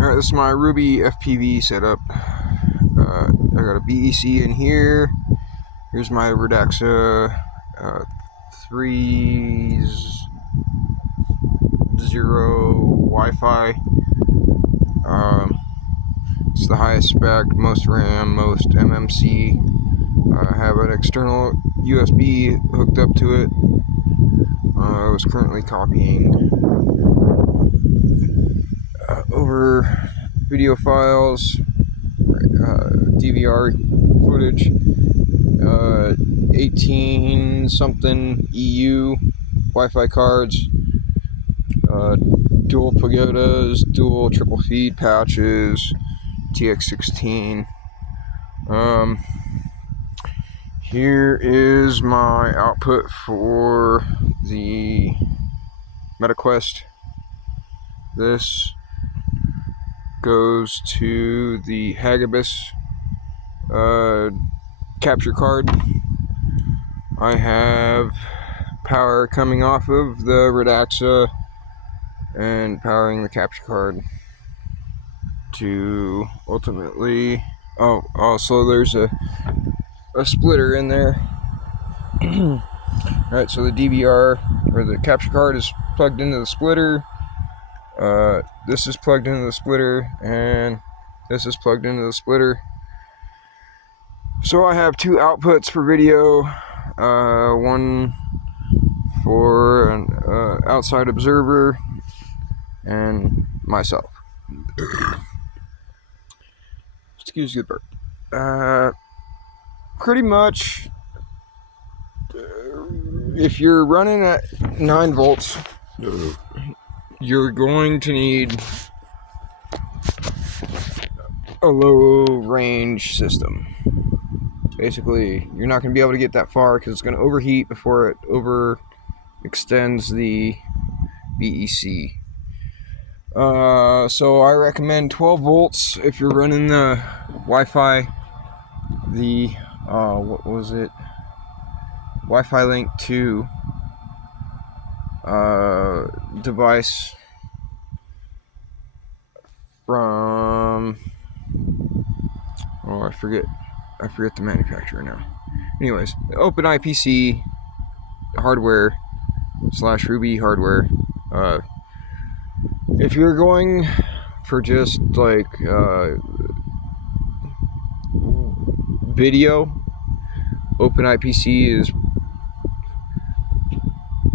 Alright, this is my Ruby FPV setup. I got a BEC in here. Here's my Redaxa 3.0 Wi-Fi. It's the highest spec, most RAM, most MMC. I have an external USB hooked up to it. I was currently copying over video files, DVR footage, 18 something EU Wi-Fi cards, dual pagodas, dual triple feed patches, TX16. Here is my output for the MetaQuest. This goes to the Hagibis capture card. I have power coming off of the Redaxa and powering the capture card to ultimately also there's a splitter in there. Alright, so the DVR or the capture card is plugged into the splitter. This is plugged into the splitter, and this is plugged into the splitter. So I have two outputs for video, one for an outside observer and myself. Excuse the burp. Pretty much, if you're running at 9 volts, you're going to need a low range system. Basically, you're not going to be able to get that far because it's going to overheat before it overextends the BEC. So I recommend 12 volts if you're running the Wi-Fi, the what was it? Wi-Fi Link 2 device from I forget the manufacturer now. Anyways, OpenIPC hardware / Ruby hardware. If you're going for just like video, OpenIPC is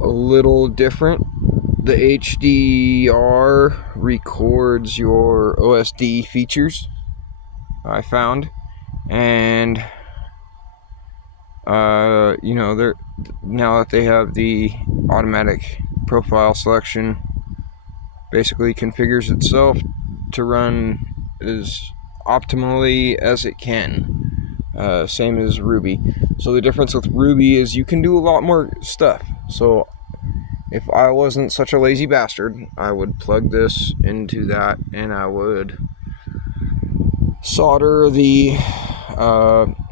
a little different. The HDR records your OSD features, I found, and you know, they're now that they have the automatic profile selection, basically configures itself to run as optimally as it can. Same as Ruby. So the difference with Ruby is you can do a lot more stuff. So if I wasn't such a lazy bastard, I would plug this into that and I would solder the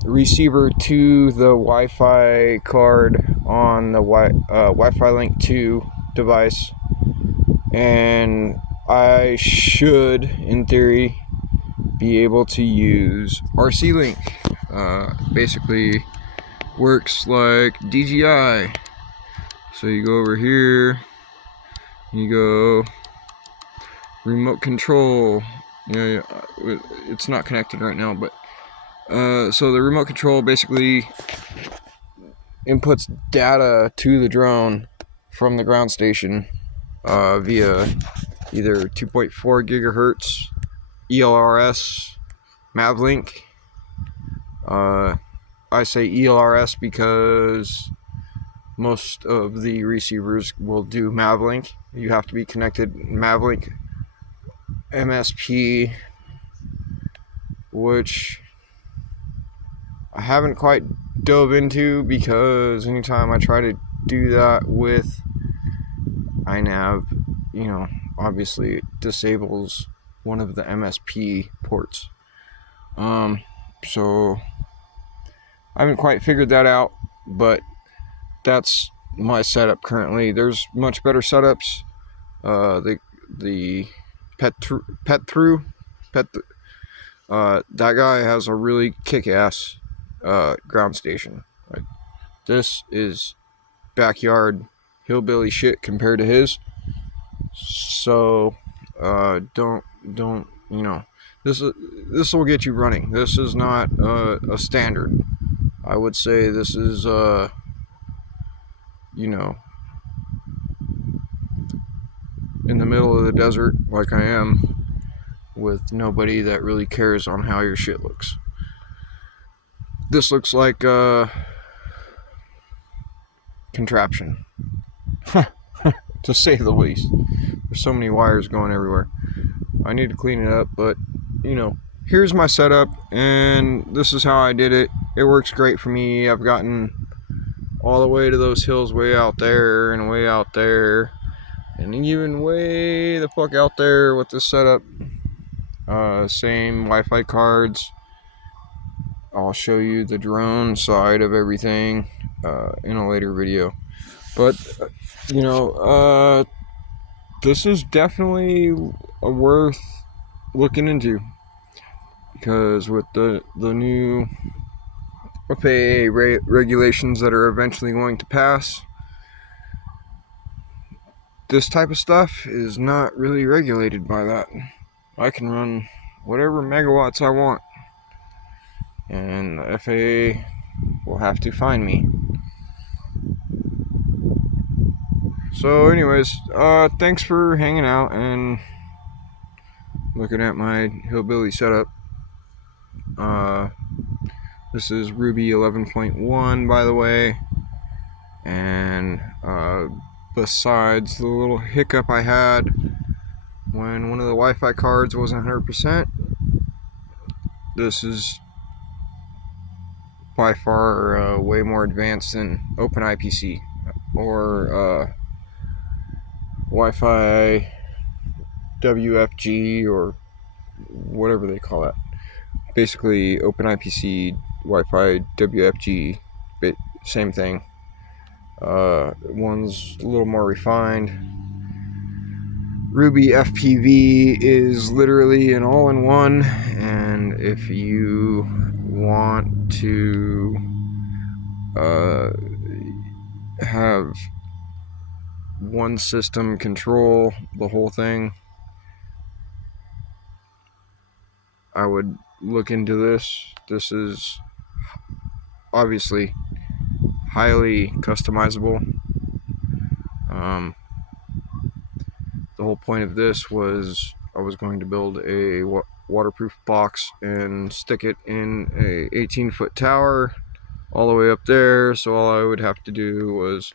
receiver to the Wi-Fi card on the Wi-Fi Link 2 device, and I should, in theory, be able to use RC Link. Basically works like DJI. So you go over here, you go remote control. Yeah, it's not connected right now, but so the remote control basically inputs data to the drone from the ground station via either 2.4 gigahertz ELRS Mavlink. I say ELRS because most of the receivers will do Mavlink. You have to be connected Mavlink MSP, which I haven't quite dove into because anytime I try to do that with iNav, you know, obviously it disables one of the MSP ports. So I haven't quite figured that out, but that's my setup currently. There's much better setups. The Pet. That guy has a really kick-ass ground station. Like, this is backyard hillbilly shit compared to his. So don't this will get you running. This is not a standard. I would say this is in the middle of the desert like I am, with nobody that really cares on how your shit looks. This looks like a contraption, to say the least. There's so many wires going everywhere. I need to clean it up, but here's my setup, and this is how I did it. It works great for me. I've gotten all the way to those hills way out there and way out there, and even way the fuck out there with this setup. Same Wi-Fi cards. I'll show you the drone side of everything in a later video. But this is definitely worth looking into, because with the new FAA regulations that are eventually going to pass, this type of stuff is not really regulated by that. I can run whatever megawatts I want, and the FAA will have to find me. So anyways, thanks for hanging out and looking at my hillbilly setup. This is Ruby 11.1, by the way, and besides the little hiccup I had when one of the Wi-Fi cards wasn't 100%, this is by far way more advanced than OpenIPC or Wi-Fi WFG or whatever they call it. Basically, OpenIPC, Wi-Fi WFG, same thing. One's a little more refined. Ruby FPV is literally an all-in-one, and if you want to have one system control the whole thing, I would look into this. This is obviously highly customizable. The whole point of this was I was going to build a waterproof box and stick it in a 18-foot tower all the way up there, so all I would have to do was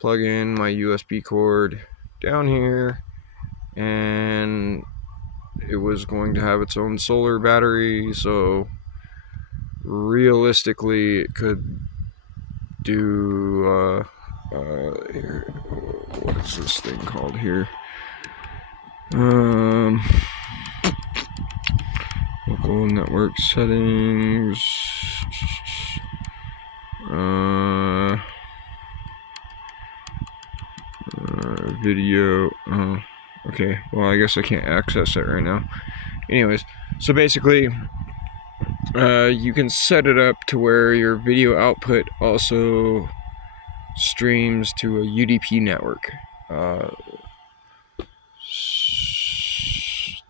plug in my USB cord down here, and it was going to have its own solar battery, so realistically it could do here, what is this thing called here? Local network settings, video. Okay, well, I guess I can't access it right now. Anyways, so basically you can set it up to where your video output also streams to a UDP network.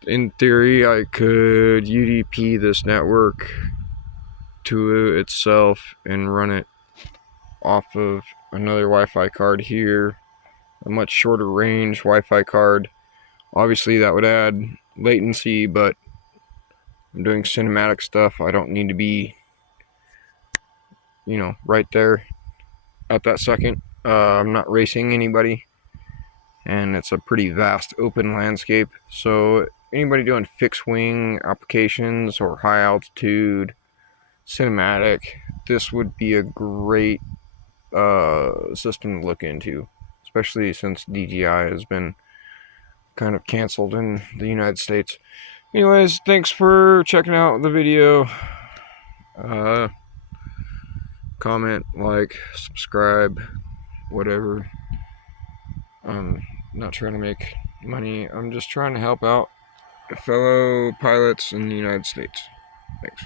In theory, I could UDP this network to itself and run it off of another Wi-Fi card here, a much shorter range Wi-Fi card. Obviously that would add latency, but I'm doing cinematic stuff. I don't need to be right there at that second. I'm not racing anybody, and it's a pretty vast open landscape, so anybody doing fixed wing applications or high altitude cinematic, this would be a great system to look into, especially since DJI has been kind of canceled in the United States. Anyways, thanks for checking out the video. Comment, like, subscribe, whatever. I'm not trying to make money. I'm just trying to help out fellow pilots in the United States. Thanks.